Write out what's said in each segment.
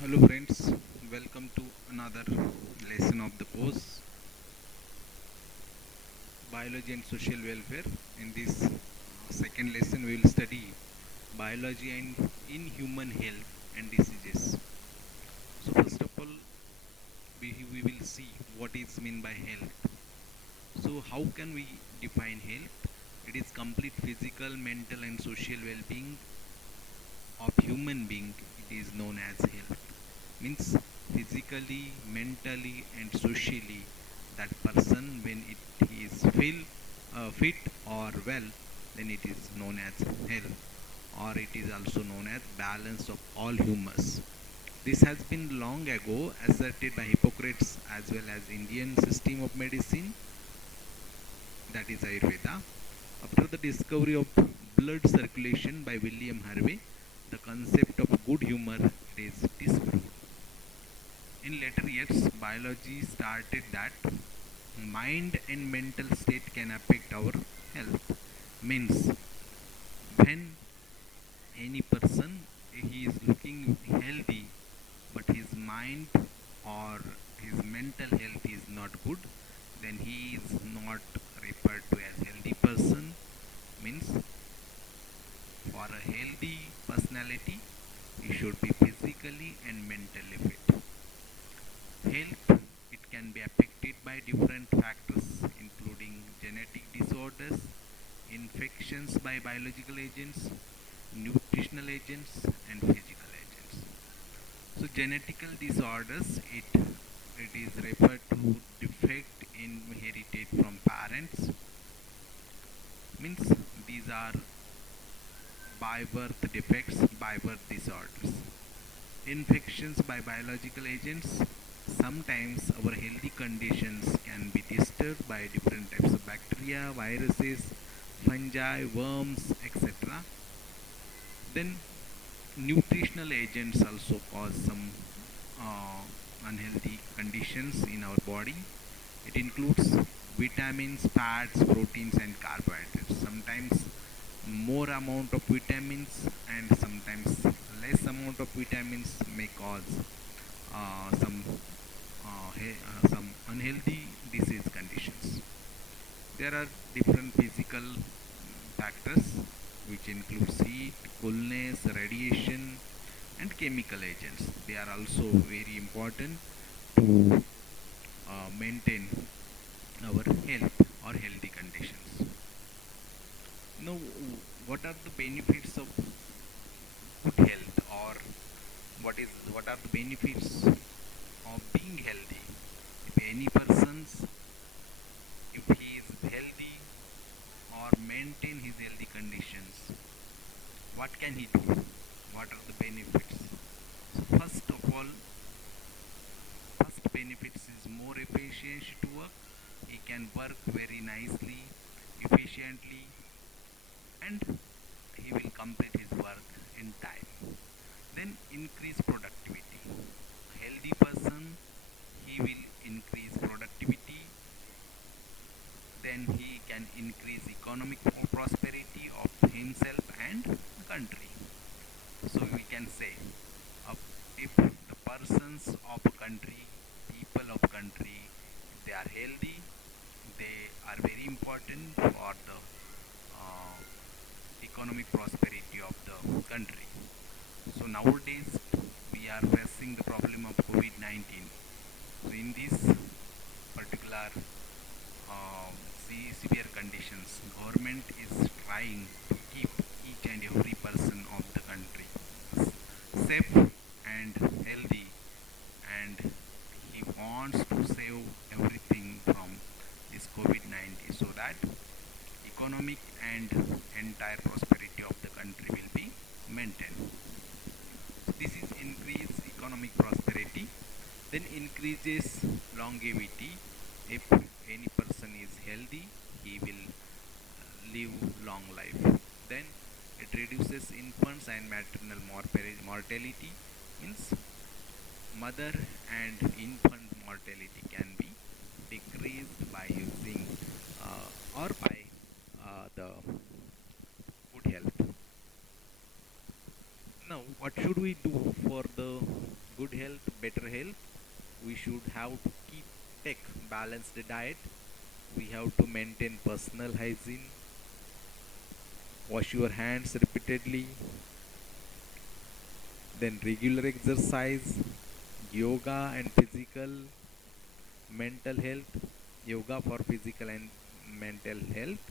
Hello friends, welcome to another lesson of the course Biology and Social Welfare. In this second lesson we will study biology and in human health and diseases. So first of all we will see what is meant by health. So how can we define health? It is complete physical, mental and social well-being of human being. It is known as health. Means physically, mentally and socially that person when it is feel fit or well, then it is known as health, or it is also known as balance of all humors. This has been long ago asserted by Hippocrates as well as Indian system of medicine, that is Ayurveda. After the discovery of blood circulation by William Harvey, the concept of good humor is disproved. In later years, biology started that mind and mental state can affect our health. Means when any person he is looking healthy, but his mind or his mental health is not good, then he is not referred to as healthy person. Means for a healthy personality, he should be physically and mentally fit. Health, it can be affected by different factors including genetic disorders, infections by biological agents, nutritional agents and physical agents. So genetical disorders, it is referred to defect inherited from parents. Means these are by birth defects, by birth disorders. Infections by biological agents. Sometimes our healthy conditions can be disturbed by different types of bacteria, viruses, fungi, worms, etc. Then nutritional agents also cause some unhealthy conditions in our body. It includes vitamins, fats, proteins and carbohydrates. Sometimes more amount of vitamins and sometimes less amount of vitamins may cause some unhealthy disease conditions. There are different physical factors which include heat, coolness, radiation and chemical agents. They are also very important to maintain our health or healthy conditions. Now, what are the benefits of good health, or what are the benefits of being healthy? If any persons, if he is healthy or maintain his healthy conditions, what can he do? What are the benefits? So first of all, first benefits is more efficiency to work. He can work very nicely, efficiently, and he will complete his work in time. Then increase productivity. A healthy person, he will increase productivity, then he can increase economic prosperity of himself and the country. So we can say, if the persons of a country, people of country, if they are healthy, they are very important for the uh, economic prosperity of the country. So nowadays we are facing the problem of COVID-19. So in this particular uh, severe conditions, government is trying to keep each and every person of the country safe and healthy, and he wants to save everything from this COVID-19 so that economic and entire prosperity of the country will be maintained. So this is increase economic prosperity, then increases longevity. If any person is healthy, he will live long life. Then it reduces infants and maternal mortality. Means mother and infant mortality can be decreased by using or by the good health. Now, what should we do for the good health, better health, we should have to keep take balanced diet. We have to maintain personal hygiene, wash your hands repeatedly, then regular exercise, yoga and physical, mental health, yoga for physical and mental health.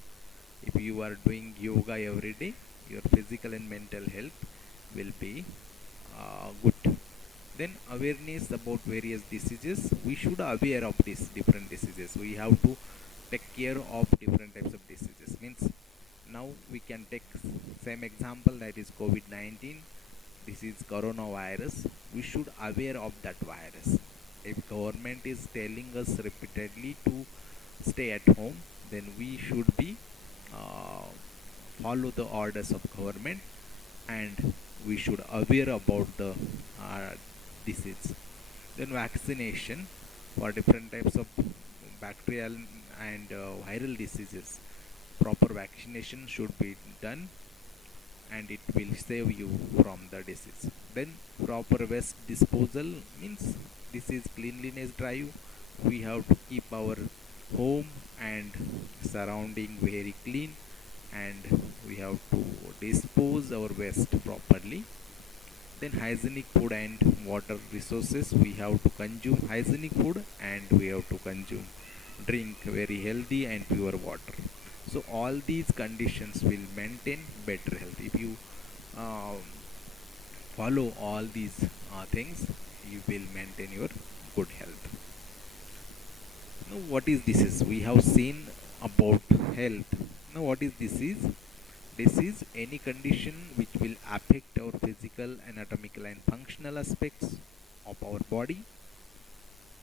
If you are doing yoga every day, your physical and mental health will be good. Then awareness about various diseases. We should aware of these different diseases. We have to take care of different types of diseases. Means now we can take same example, that is COVID-19. This is coronavirus. We should aware of that virus. If government is telling us repeatedly to stay at home, then we should be uh, follow the orders of government, and we should aware about the disease. Then vaccination for different types of bacterial and viral diseases. Proper vaccination should be done, and it will save you from the disease. Then proper waste disposal means this is cleanliness drive. We have to keep our home and surrounding very clean, and we have to dispose our waste properly. Then hygienic food and water resources. We have to consume hygienic food, and we have to consume drink very healthy and pure water. So all these conditions will maintain better health. If you uh, follow all these things, you will maintain your good health. Now what is disease? We have seen about health. Now what is disease? Disease any condition which will affect our physical, anatomical and functional aspects of our body.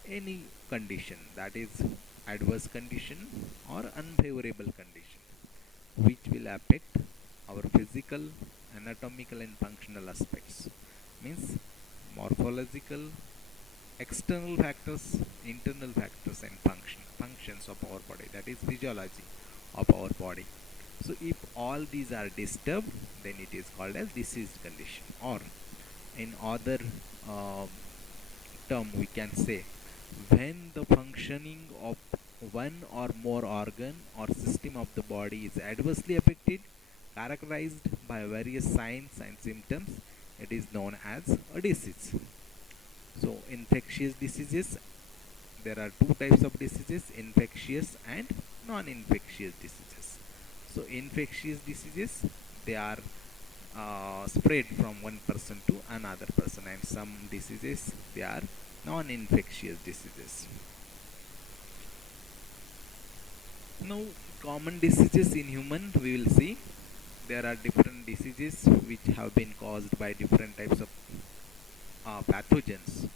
Any condition, that is adverse condition or unfavorable condition, which will affect our physical, anatomical and functional aspects. Means morphological, external factors, internal factors and functions of our body, that is physiology of our body. So if all these are disturbed, then it is called as diseased condition. Or in other uh, term, we can say when the functioning of one or more organ or system of the body is adversely affected, characterized by various signs and symptoms, it is known as a disease. So infectious diseases, there are two types of diseases, infectious and non-infectious diseases. So infectious diseases, they are spread from one person to another person, and some diseases, they are non-infectious diseases. Now common diseases in human, we will see there are different diseases which have been caused by different types of pathogens.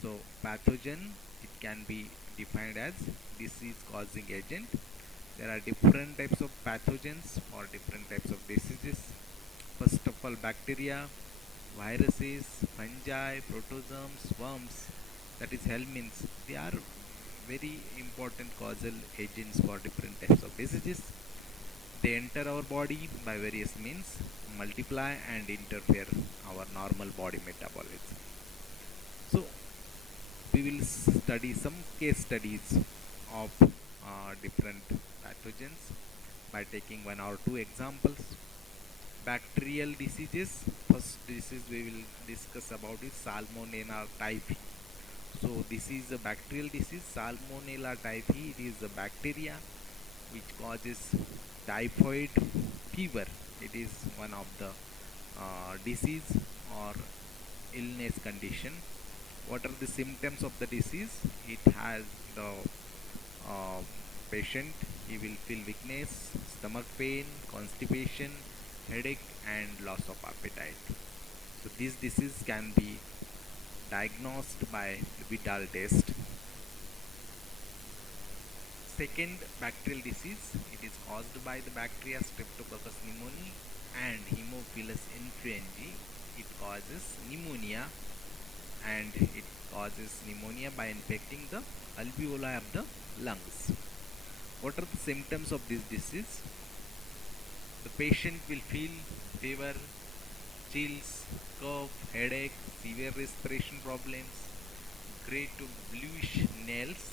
So pathogen, it can be defined as disease causing agent. There are different types of pathogens for different types of diseases. First of all, bacteria, viruses, fungi, protozoans, worms, that is helminths. They are very important causal agents for different types of diseases. They enter our body by various means, multiply and interfere our normal body metabolism. So we will study some case studies of different pathogens by taking one or two examples. Bacterial diseases. First disease we will discuss about is Salmonella typhi. So this is a bacterial disease, Salmonella typhi. It is a bacteria which causes typhoid fever. It is one of the disease or illness condition. What are the symptoms of the disease? It has the uh, patient, he will feel weakness, stomach pain, constipation, headache and loss of appetite. So this disease can be diagnosed by Vidal test. Second bacterial disease, it is caused by the bacteria Streptococcus pneumoniae and Haemophilus influenzae. It causes pneumonia, and it causes pneumonia by infecting the alveoli of the lungs. What are the symptoms of this disease? The patient will feel fever, chills, cough, headache, severe respiration problems, gray to bluish nails.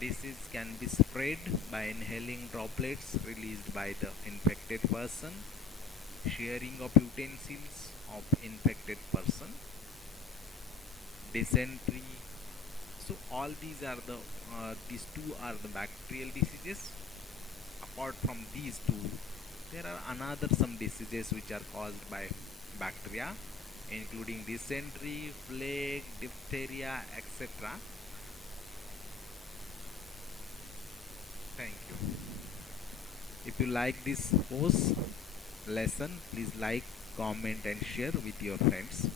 Disease can be spread by inhaling droplets released by the infected person, sharing of utensils of infected person, dysentery. So all these two are the bacterial diseases. Apart from these two, there are another some diseases which are caused by bacteria, including dysentery, plague, diphtheria, etc. Thank you. If you like this course lesson, please like, comment and share with your friends.